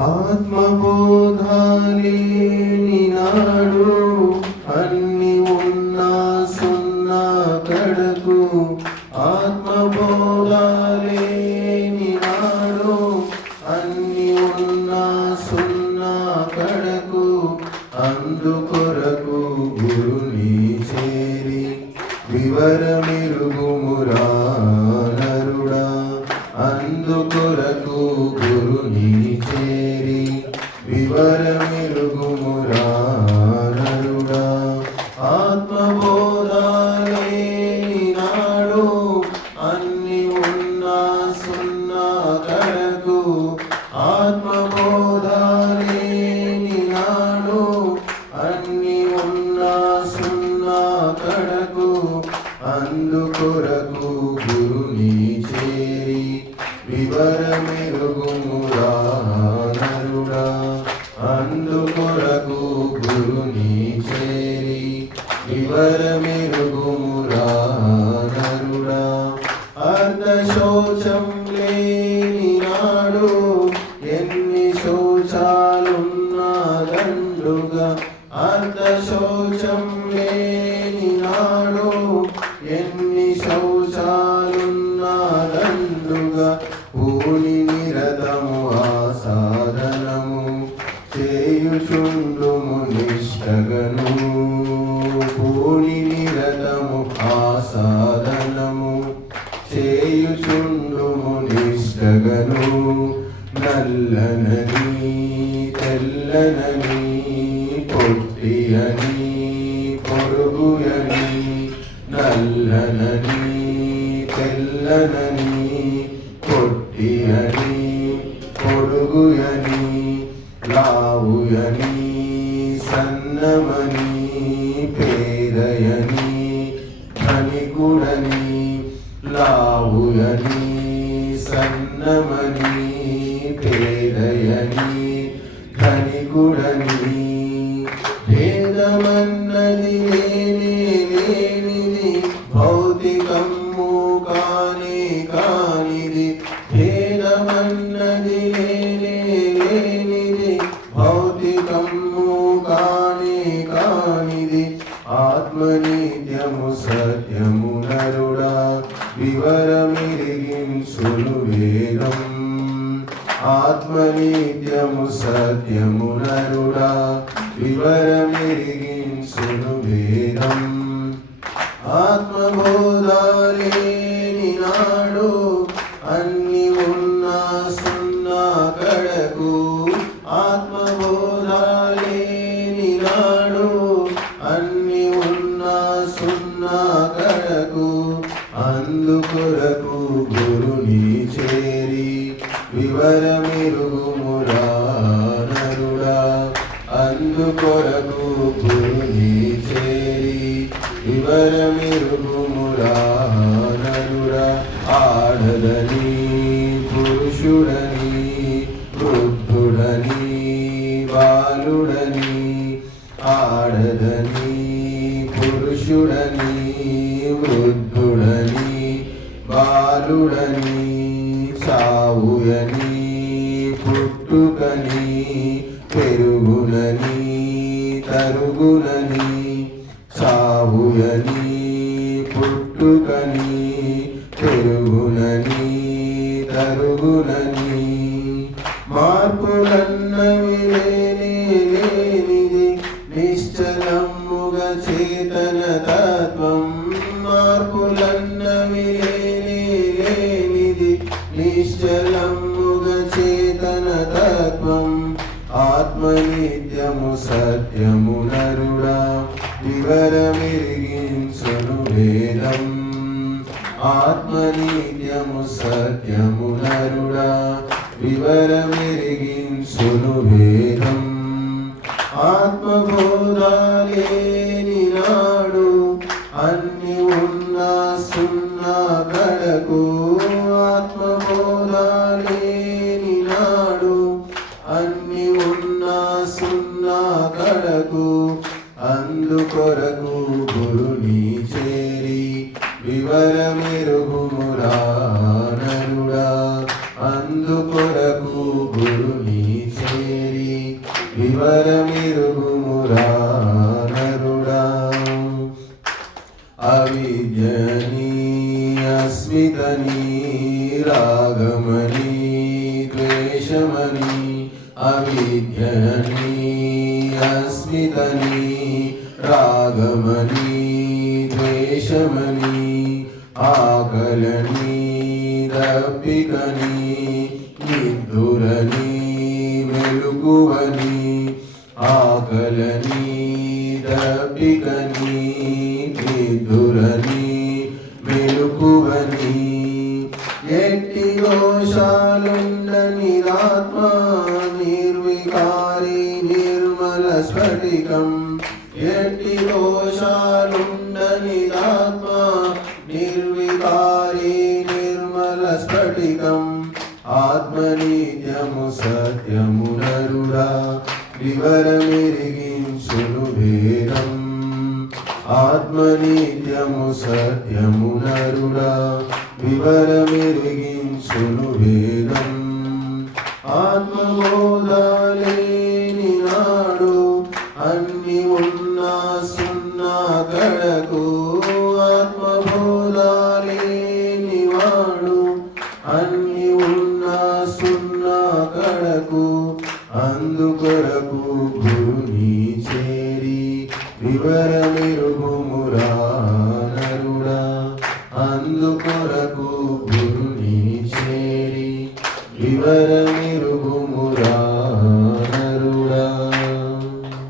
ఆత్మబోధాలేని నాడు అన్ని ఉన్నా సున్నా కడకు. ఆత్మబోధాలేని నాడు అన్ని ఉన్నా సున్నా కడకు. అందుకొరకు గురుని చేరి వివరమిరుగుమురా నరుడా. అందుకొరకు గురుని చేరి వివరమిరుగుమురా నరుడా. ఆత్మబోధాలేని నాడు అన్ని ఉన్నా సున్నా కడకు. ఆత్మబోధాలేని నాడు అన్ని ఉన్నా సున్నా కడకు. అందుకొరకు గురుని చేరి వివరమిరుగుమురా నరుడా. అందుకొరకు గురుని చేరి వివరమిరుగుమురా నరుడా. అర్ధశోచం లేని నాడు ఎన్ని శోచాలున్నా దండుగా. అర్ధశోచం లేని నాడు ఎన్ని శౌచాలున్నా దండుగా. పూని నిరతము ఆ సాధనము చేయుచుండుము నిష్టగను. పూని నిరతము ఆ సాధనము చేయుచుండుము నిష్టగను. నల్లనని తెల్లనని పొట్టియని పొరుగుయని. నల్లనని తెల్లనని పొట్టియని పొడుగుయని. లావుయని సన్నమని పేదయని ధనికుడని. లావుయని సన్నమని పేదయని ధనికుడని. భేదమన్నది లేనే లేనిది భౌతికము కానే కానిది. భేదమన్నది లేనే లేనిది భౌతికము కానే కానిది. ఆత్మనిత్యము సత్యము నరుడా వివరమిరిగించును వేదం. ఆత్మనిత్యము సత్యము నరుడా వివరమిరిగించును వేదం. ఆత్మబోధాలేని నాడు అన్ని ఉన్నా సున్నా కడకు. ఆత్మబోధాలేని నాడు అన్ని ఉన్నా సున్నా కడకు. అందుకొరకు గురుని చేరి వివరమిరుగుమురా నరుడా. అందుకొరకు గురుని చేరి వివరమిరుగుమురా నరుడా. ఆడదని పురుషుడని వృద్ధుడని బాలుడని. ఆడదని పురుషుడని వృద్ధుడని బాలుడని. సావుయని పుట్టుకని పెరుగునని తరుగునని. సావుయని పుట్టుకని పెరుగునని తరుగునని. మార్పులన్నవి లేనే లేనిది నిశ్చలముగా చేతన తత్వం. మార్పులన్నవి లేనే లేనిది నిశ్చలముగా చేతన తత్వం. ఆత్మనిత్యము సత్యము నరుడా వివరమిరిగించును వేదం. ఆత్మనిత్యము సత్యము నరుడా వివరమిరిగించును వేదం. ఆత్మబోధాలేని నాడు అన్ని ఉన్నా సున్నా కడకు. ఆత్మబోధాలేని నాడు అన్ని ఉన్నా సున్నా కడకు. అందుకొరకు గురుని చేరి వివరమిరుగుమురా నరుడా. అందుకొరకు గురుని చేరి అస్మితని రాగమని ద్వేషమని అవిద్యని అస్మితని రాగమని ద్వేషమని ఆకలని దప్పికని నిద్దురని మెలుకువని ఆకలని దప్పికని నిద్దురని మెలుకువని ఎట్టి దోషాలుండని ఆత్మ నిర్వికారి నిర్మల స్ఫటికం ఎట్టి దోషాలుండని ఆత్మ నిర్వికారి నిర్మల స్ఫటికం ఆత్మనిత్యము సత్యము నరుడా వివరమెరిగించును భేదం ఆత్మనిత్యము సత్యము నరుడా వివరమెరిగించును భేదం ఆత్మబోధలేని నాడు అన్ని ఉన్నా సున్నా కడకు ఆత్మబోధలేని వాడు అన్ని ఉన్నా సున్నా కడకు అందుకొరకు గురుని చేరి వివరమెరుగుమురా